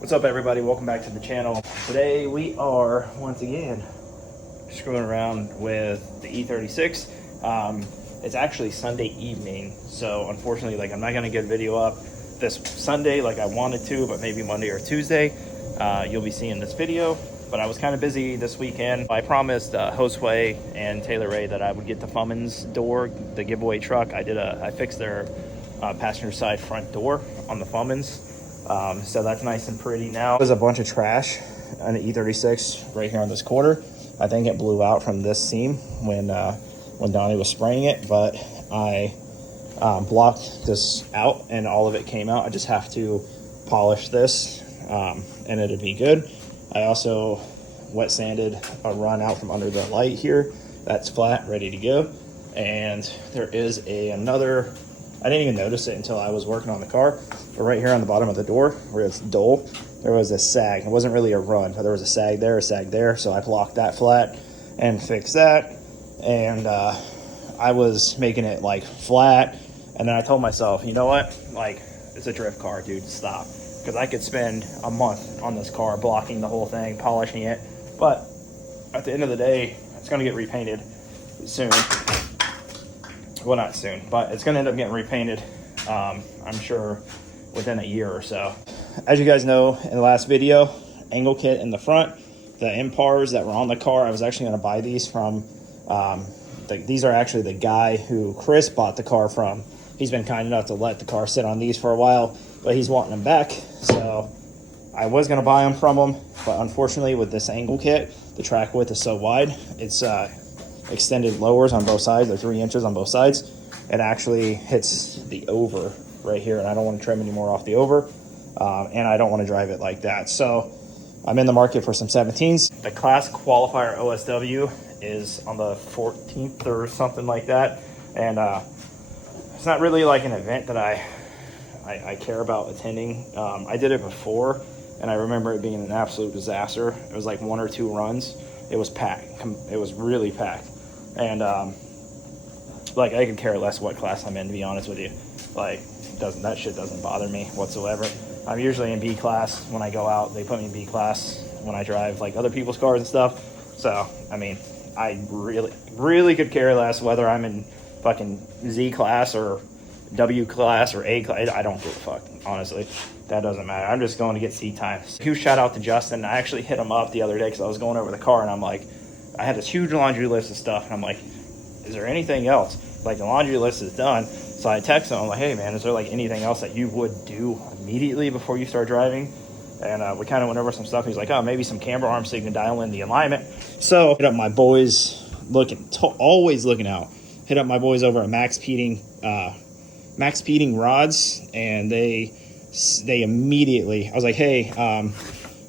What's up, everybody? Welcome back to the channel. Today we are once again screwing around with the E36. It's actually Sunday evening, so unfortunately, I'm not gonna get a video up this Sunday like I wanted to, but maybe Monday or Tuesday you'll be seeing this video. But I was kind of busy this weekend. I promised Josue and Taylor Ray that I would get the Fummins door, the giveaway truck. I fixed their passenger side front door on the Fummins. So that's nice and pretty now. There's a bunch of trash on the E36 right here on this quarter. I think it blew out from this seam when Donnie was spraying it, but I blocked this out and all of it came out. I just have to polish this and it'll be good. I also wet sanded a run out from under the light here. That's flat, ready to go. And there is another, I didn't even notice it until I was working on the car, but right here on the bottom of the door where it's dull, there was a sag. It wasn't really a run, but there was a sag there. So I blocked that flat and fixed that. And I was making it flat. And then I told myself, you know what? It's a drift car, dude, stop. Because I could spend a month on this car blocking the whole thing, polishing it. But at the end of the day, it's going to get repainted soon. Well, not soon, but it's going to end up getting repainted, I'm sure, within a year or so. As you guys know, in the last video, angle kit in the front, the impars that were on the car, I was actually going to buy these from, these are actually the guy who Chris bought the car from. He's been kind enough to let the car sit on these for a while, but he's wanting them back. So I was going to buy them from him, but unfortunately with this angle kit, the track width is so wide, it's extended lowers on both sides. They're 3 inches on both sides. It actually hits the over right here, and I don't want to trim anymore off the over, and I don't want to drive it like that. So I'm in the market for some 17s. The class qualifier OSW is on the 14th or something like that, and it's not really an event that I care about attending. I did it before, and I remember it being an absolute disaster. It was 1 or 2 runs. It was packed. It was really packed. And I could care less what class I'm in, to be honest with you. That shit doesn't bother me whatsoever. I'm usually in B class when I go out. They put me in B class when I drive other people's cars and stuff. So I mean, I really could care less whether I'm in fucking Z class or W class or A class. I don't give a fuck, honestly. That doesn't matter. I'm just going to get seat time. Huge shout out to Justin. I actually hit him up the other day because I was going over the car, and I'm I had this huge laundry list of stuff, and I'm is there anything else? The laundry list is done. So I text him, I'm hey man, is there anything else that you would do immediately before you start driving? And we kind of went over some stuff. He's oh, maybe some camber arms so you can dial in the alignment. So hit up my boys, always looking out. Hit up my boys over at Max Peeting Rods, and they immediately, I was hey,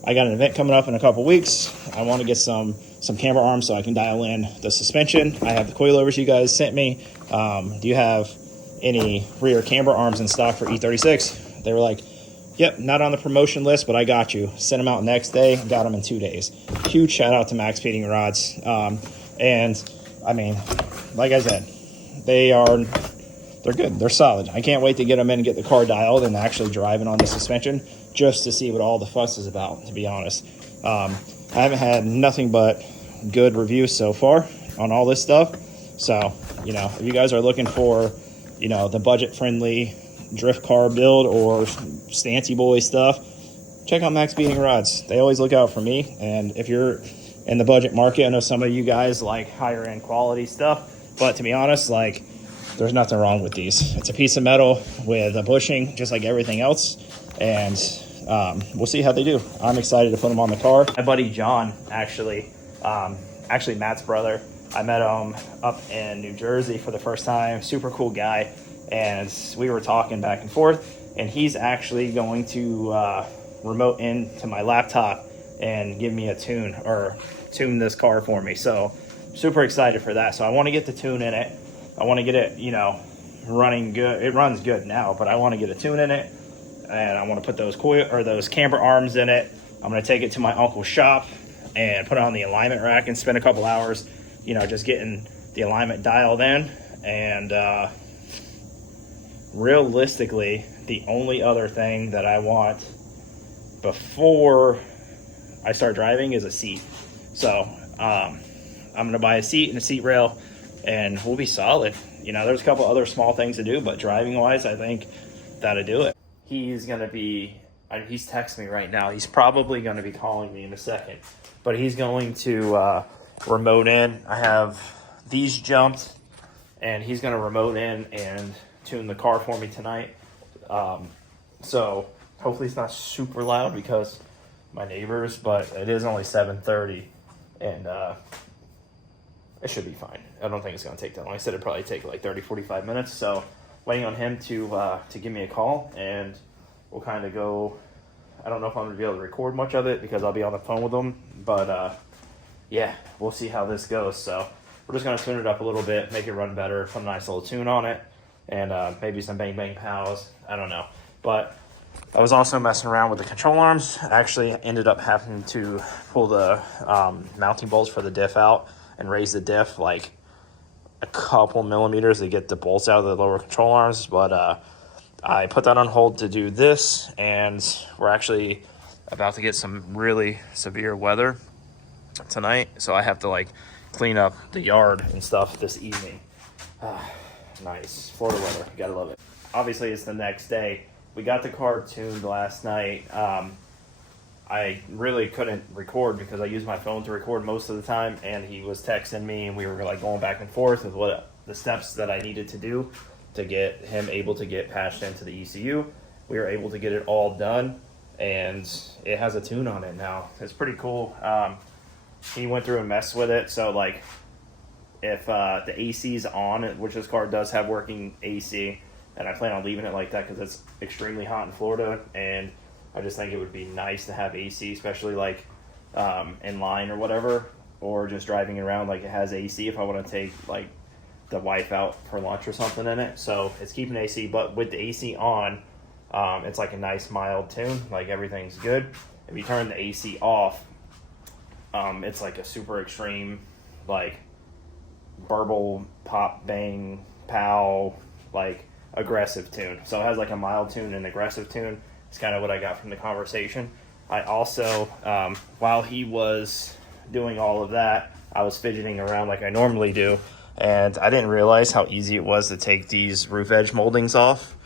I got an event coming up in a couple weeks. I want to get some camber arms so I can dial in the suspension. I have the coilovers you guys sent me. Do you have any rear camber arms in stock for E36? They were yep, not on the promotion list, but I got you. Sent them out next day, got them in 2 days. Huge shout out to Max Peeting Rods. And I mean, like I said, they're good. They're solid. I can't wait to get them in and get the car dialed and actually driving on the suspension just to see what all the fuss is about, to be honest. I haven't had nothing but good reviews so far on all this stuff. So, if you guys are looking for, the budget-friendly drift car build or Stancy Boy stuff, check out Max Peeting Rods. They always look out for me. And if you're in the budget market, I know some of you guys like higher-end quality stuff. But to be honest, there's nothing wrong with these. It's a piece of metal with a bushing, just like everything else. And we'll see how they do. I'm excited to put them on the car. My buddy John, actually Matt's brother, I met him up in New Jersey for the first time. Super cool guy. And we were talking back and forth. And he's actually going to remote into my laptop and give me a tune or tune this car for me. So super excited for that. So I want to get the tune in it. I want to get it, running good. It runs good now, but I want to get a tune in it, and I want to put those camber arms in it. I'm going to take it to my uncle's shop and put it on the alignment rack and spend a couple hours, just getting the alignment dialed in. And realistically, the only other thing that I want before I start driving is a seat. So I'm gonna buy a seat and a seat rail, and we'll be solid. You know, there's a couple other small things to do, but driving wise, I think that'll do it. He's gonna be, he's texting me right now. He's probably gonna be calling me in a second, but he's going to remote in. I have these jumped, and he's gonna remote in and tune the car for me tonight. So hopefully it's not super loud because my neighbors, but it is only 7:30, and it should be fine. I don't think it's going to take that long. I said it'd probably take like 30-45 minutes, so waiting on him to give me a call, and we'll kind of go. I don't know if I'm going to be able to record much of it because I'll be on the phone with him, but yeah, we'll see how this goes. So we're just going to tune it up a little bit, make it run better, put a nice little tune on it, and maybe some bang bang pows. I don't know, but I was also messing around with the control arms. I actually ended up having to pull the mounting bolts for the diff out and raise the diff like a couple millimeters to get the bolts out of the lower control arms. But I put that on hold to do this, and we're actually about to get some really severe weather tonight. So I have to like clean up the yard and stuff this evening. Nice. Florida weather. You gotta love it. Obviously, it's the next day. We got the car tuned last night. I really couldn't record because I used my phone to record most of the time, and he was texting me, and we were like going back and forth with what the steps that I needed to do to get him able to get patched into the ECU. We were able to get it all done, and it has a tune on it now. It's pretty cool. He went through and messed with it, so like if the AC's on, which this car does have working AC, and I plan on leaving it like that because it's extremely hot in Florida, and I just think it would be nice to have AC, especially like in line or whatever, or just driving around like it has AC if I want to take like the wife out for lunch or something in it. So it's keeping AC, but with the AC on, it's like a nice mild tune, like everything's good. If you turn the AC off, it's like a super extreme, like burble, pop, bang, pow, like aggressive tune. So it has like a mild tune and aggressive tune. It's kind of what I got from the conversation. I also, while he was doing all of that, I was fidgeting around like I normally do, and I didn't realize how easy it was to take these roof edge moldings off.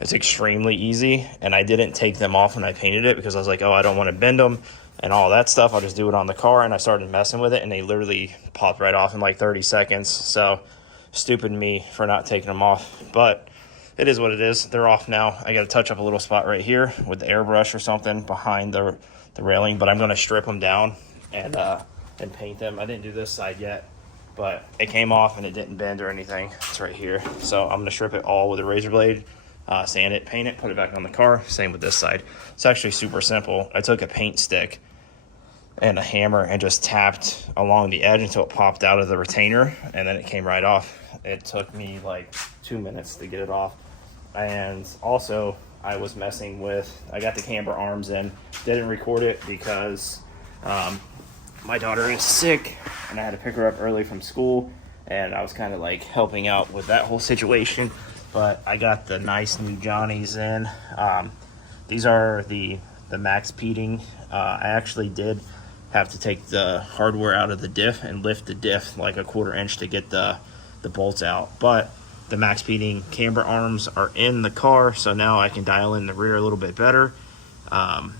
It's extremely easy, and I didn't take them off when I painted it because I was like, oh, I don't want to bend them and all that stuff. I'll just do it on the car, and I started messing with it, and they literally popped right off in like 30 seconds. So stupid me for not taking them off, but it is what it is. They're off now. I got to touch up a little spot right here with the airbrush or something behind the railing, but I'm going to strip them down and paint them. I didn't do this side yet, but it came off and it didn't bend or anything. It's right here. So I'm going to strip it all with a razor blade, sand it, paint it, put it back on the car. Same with this side. It's actually super simple. I took a paint stick and a hammer and just tapped along the edge until it popped out of the retainer, and then it came right off. It took me like 2 minutes to get it off. And also I was messing with, I got the camber arms in, didn't record it because my daughter is sick and I had to pick her up early from school, and I was kind of like helping out with that whole situation. But I got the nice new Johnnies in. These are the max peating. I actually did have to take the hardware out of the diff and lift the diff like a 1/4 inch to get the bolts out. But the max peating camber arms are in the car, so now I can dial in the rear a little bit better. And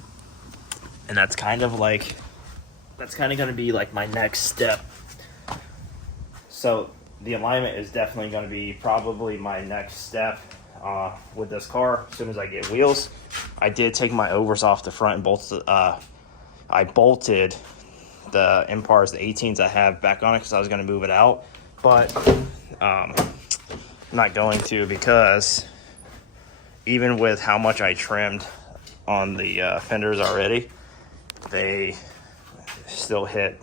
that's kind of going to be like my next step. So the alignment is definitely going to be probably my next step with this car as soon as I get wheels. I did take my overs off the front and bolted. I bolted the Impars, the 18s I have back on it because I was going to move it out, but I'm not going to, because even with how much I trimmed on the fenders already, they still hit.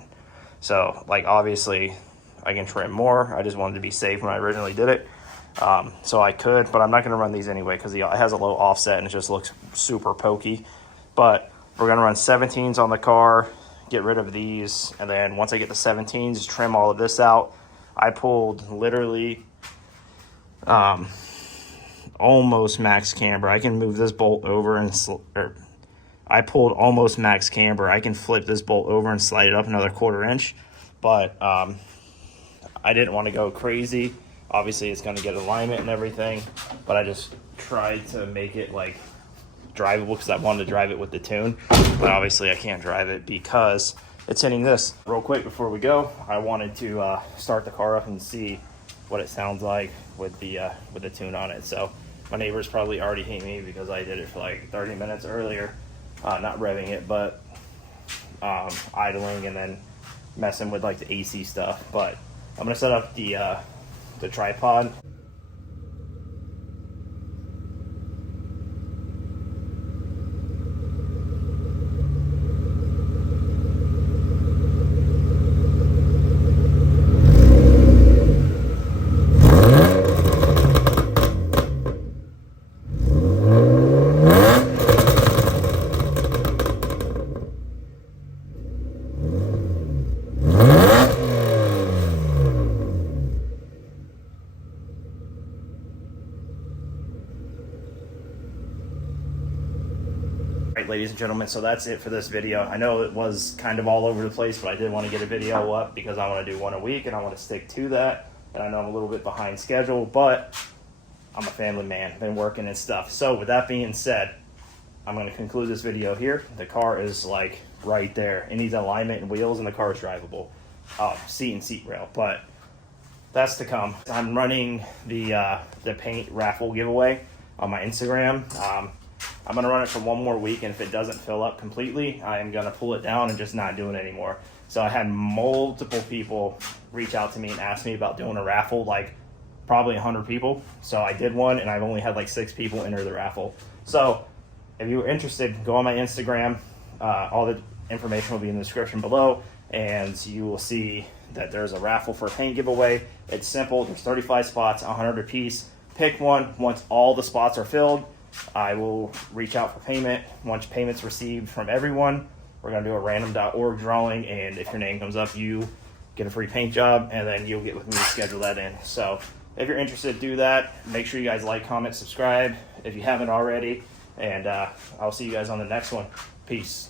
So like obviously I can trim more. I just wanted to be safe when I originally did it. So I could, but I'm not going to run these anyway because it has a low offset and it just looks super pokey. But we're going to run 17s on the car, get rid of these, and then once I get the 17s, trim all of this out. I pulled literally almost max camber. I can move this bolt over and I pulled almost max camber. I can flip this bolt over and slide it up another 1/4 inch, but I didn't want to go crazy. Obviously it's going to get alignment and everything, but I just tried to make it like drivable because I wanted to drive it with the tune, but obviously I can't drive it because it's hitting this. Real quick before we go, I wanted to start the car up and see what it sounds like with the tune on it. So my neighbors probably already hate me because I did it for like 30 minutes earlier, not revving it, but idling and then messing with like the AC stuff. But I'm gonna set up the tripod. Right, ladies and gentlemen, so that's it for this video. I know it was kind of all over the place, but I did want to get a video up because I want to do one a week and I want to stick to that. And I know I'm a little bit behind schedule, but I'm a family man, been working and stuff. So with that being said, I'm going to conclude this video here. The car is like right there. It needs alignment and wheels, and the car is drivable. Seat and seat rail, but that's to come. I'm running the paint raffle giveaway on my Instagram. I'm going to run it for one more week, and if it doesn't fill up completely, I am going to pull it down and just not do it anymore. So I had multiple people reach out to me and ask me about doing a raffle, like probably 100 people. So I did one, and I've only had like 6 people enter the raffle. So if you're interested, go on my Instagram. All the information will be in the description below, and you will see that there's a raffle for a paint giveaway. It's simple. There's 35 spots, 100 apiece. Pick one. Once all the spots are filled, I will reach out for payment. Once payment's received from everyone, we're going to do a random.org drawing, and if your name comes up, you get a free paint job, and then you'll get with me to schedule that in. So if you're interested, do that. Make sure you guys like, comment, subscribe if you haven't already, and I'll see you guys on the next one. Peace.